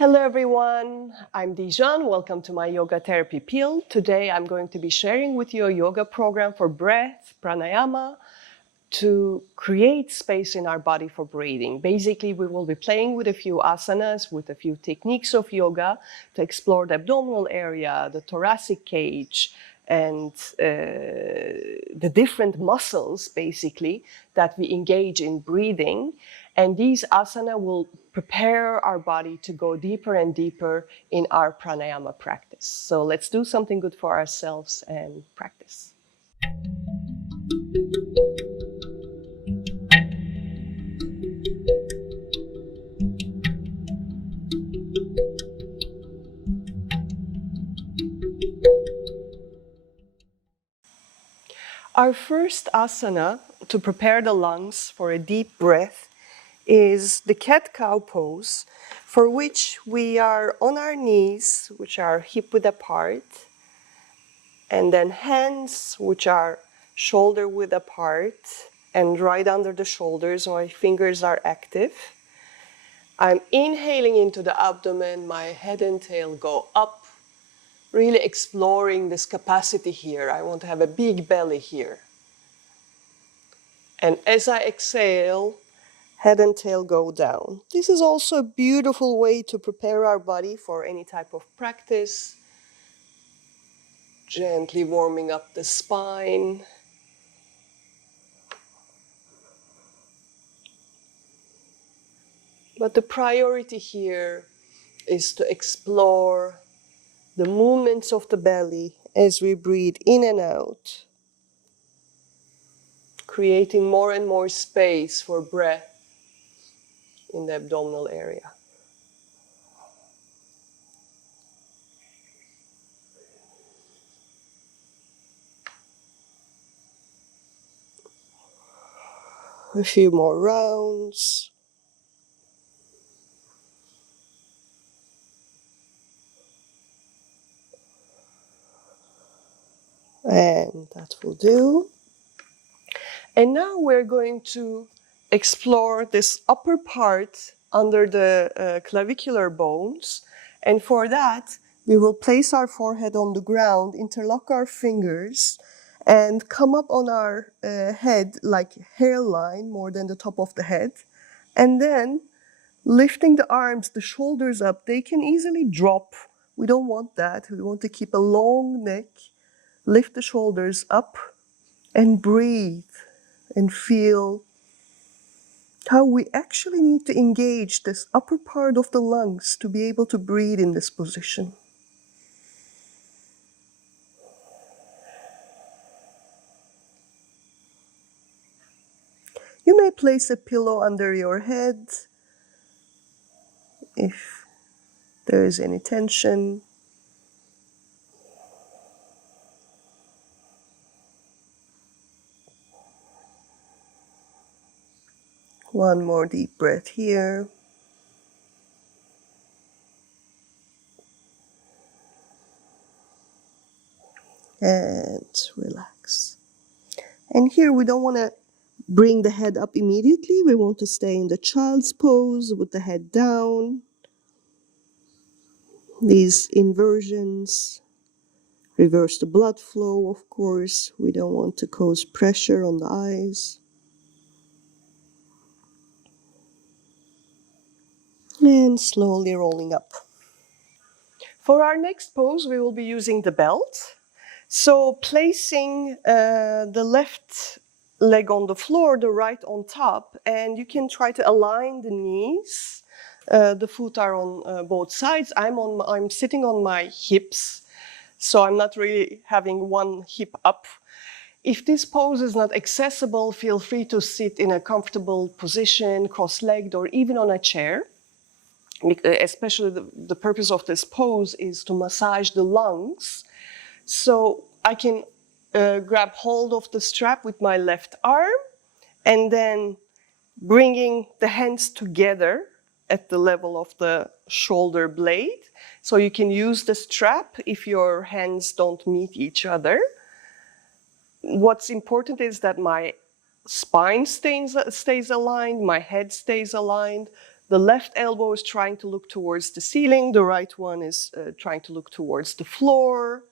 Hello everyone, I'm Dijan. Welcome to my yoga therapy pill. Today I'm going to be sharing with you a yoga program for breath, pranayama, to create space in our body for breathing. Basically, we will be playing with a few asanas, with a few techniques of yoga to explore the abdominal area, the thoracic cage, and the different muscles, basically, that we engage in breathing. And these asana will prepare our body to go deeper and deeper in our pranayama practice. So let's do something good for ourselves and practice. Our first asana to prepare the lungs for a deep breath is the cat-cow pose, for which we are on our knees, which are hip-width apart, and then hands, which are shoulder-width apart, and right under the shoulders, my fingers are active. I'm inhaling into the abdomen, my head and tail go up, really exploring this capacity here. I want to have a big belly here. And as I exhale, head and tail go down. This is also a beautiful way to prepare our body for any type of practice. Gently warming up the spine. But the priority here is to explore the movements of the belly as we breathe in and out, creating more and more space for breath in the abdominal area. A few more rounds. And that will do. And now we're going to explore this upper part under the clavicular bones. And for that, we will place our forehead on the ground, interlock our fingers, and come up on our head like hairline, more than the top of the head. And then lifting the arms, the shoulders up, they can easily drop. We don't want that. We want to keep a long neck. Lift the shoulders up and breathe. And feel how we actually need to engage this upper part of the lungs to be able to breathe in this position. You may place a pillow under your head if there is any tension. One more deep breath here. And relax. And here we don't want to bring the head up immediately. We want to stay in the child's pose with the head down. These inversions reverse the blood flow, of course. We don't want to cause pressure on the eyes. And slowly rolling up. For our next pose, we will be using the belt. So placing the left leg on the floor, the right on top, and you can try to align the knees. The feet are on both sides. I'm sitting on my hips, so I'm not really having one hip up. If this pose is not accessible, feel free to sit in a comfortable position, cross-legged, or even on a chair. Especially the purpose of this pose is to massage the lungs. So I can grab hold of the strap with my left arm and then bringing the hands together at the level of the shoulder blade. So you can use the strap if your hands don't meet each other. What's important is that my spine stays aligned, my head stays aligned, The left elbow is trying to look towards the ceiling. The right one is trying to look towards the floor.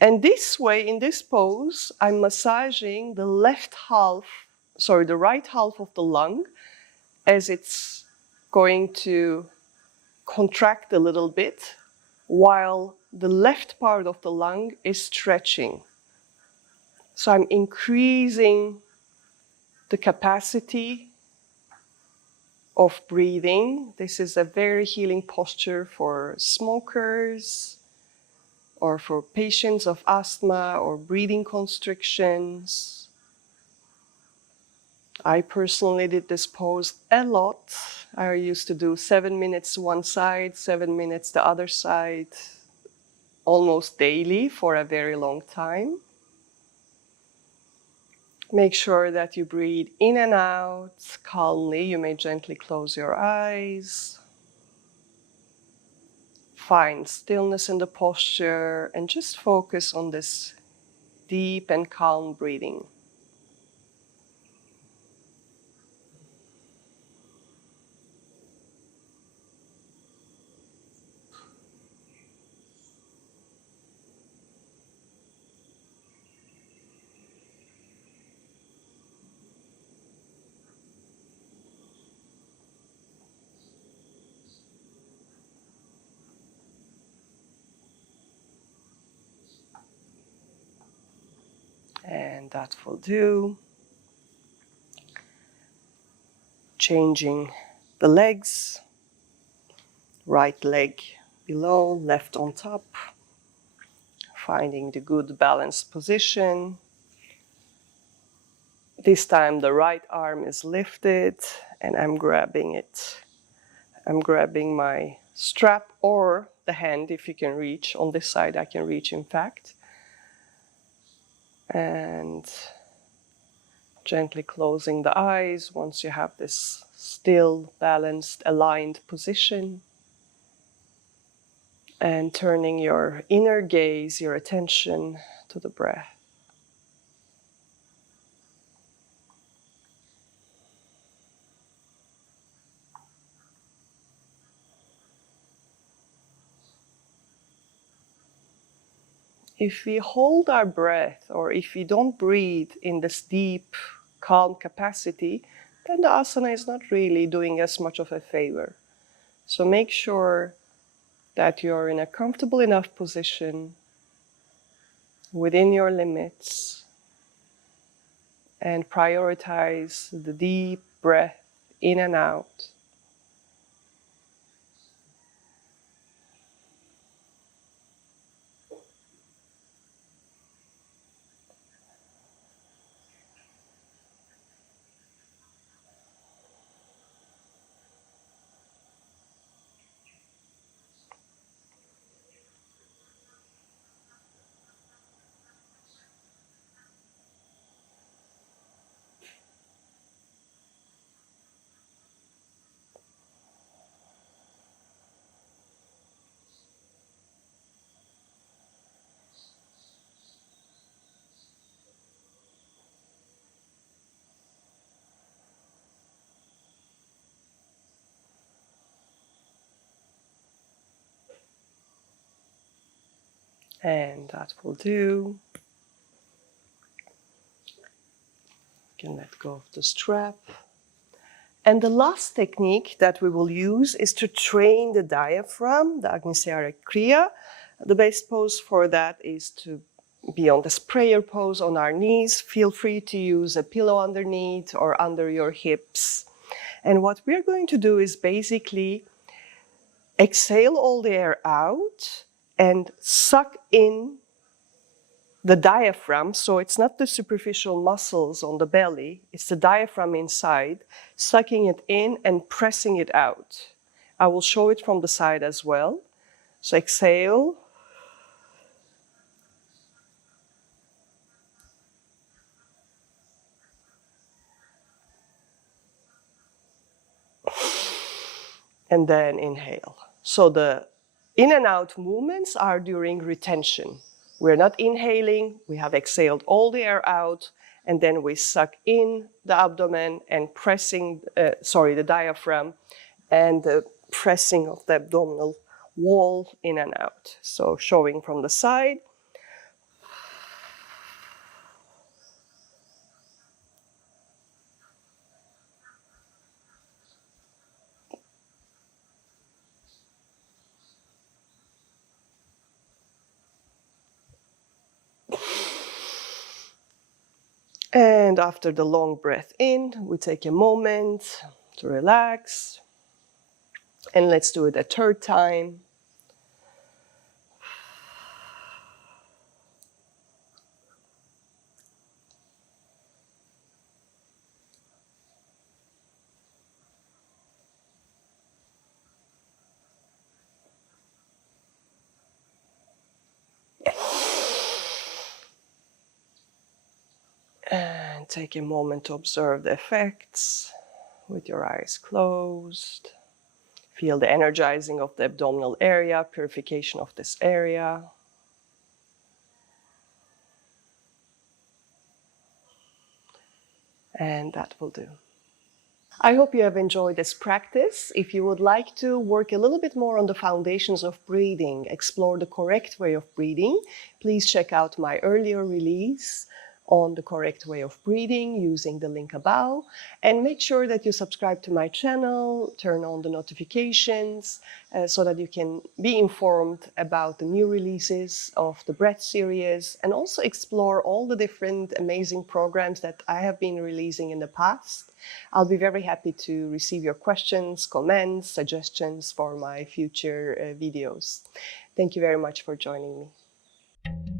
And this way, in this pose, I'm massaging the the right half of the lung as it's going to contract a little bit, while the left part of the lung is stretching. So I'm increasing the capacity of breathing. This is a very healing posture for smokers or for patients of asthma or breathing constrictions. I personally did this pose a lot. I used to do 7 minutes one side, 7 minutes the other side, almost daily for a very long time. Make sure that you breathe in and out calmly. You may gently close your eyes. Find stillness in the posture and just focus on this deep and calm breathing. And that will do. Changing the legs. Right leg below, left on top. Finding the good balanced position. This time the right arm is lifted and I'm grabbing it. I'm grabbing my strap or the hand if you can reach. On this side I can reach, in fact. And gently closing the eyes once you have this still, balanced, aligned position. And turning your inner gaze, your attention to the breath. If we hold our breath, or if we don't breathe in this deep, calm capacity, then the asana is not really doing us much of a favor. So make sure that you're in a comfortable enough position within your limits and prioritize the deep breath in and out. And that will do. You can let go of the strap. And the last technique that we will use is to train the diaphragm, the Agnisara kriya. The best pose for that is to be on this prayer pose on our knees. Feel free to use a pillow underneath or under your hips. And what we're going to do is basically exhale all the air out and suck in the diaphragm, so it's not the superficial muscles on the belly, it's the diaphragm inside, sucking it in and pressing it out. I will show it from the side as well. So exhale. And then inhale. So the in and out movements are during retention. We're not inhaling, we have exhaled all the air out, and then we suck in the abdomen and pressing, the diaphragm, and the pressing of the abdominal wall in and out. So showing from the side. And after the long breath in, we take a moment to relax. And let's do it a third time. And take a moment to observe the effects with your eyes closed. Feel the energizing of the abdominal area, purification of this area. And that will do. I hope you have enjoyed this practice. If you would like to work a little bit more on the foundations of breathing, explore the correct way of breathing, please check out my earlier release on the correct way of breathing using the link above. And make sure that you subscribe to my channel, turn on the notifications so that you can be informed about the new releases of the breath series, and also explore all the different amazing programs that I have been releasing in the past. I'll be very happy to receive your questions, comments, suggestions for my future videos. Thank you very much for joining me.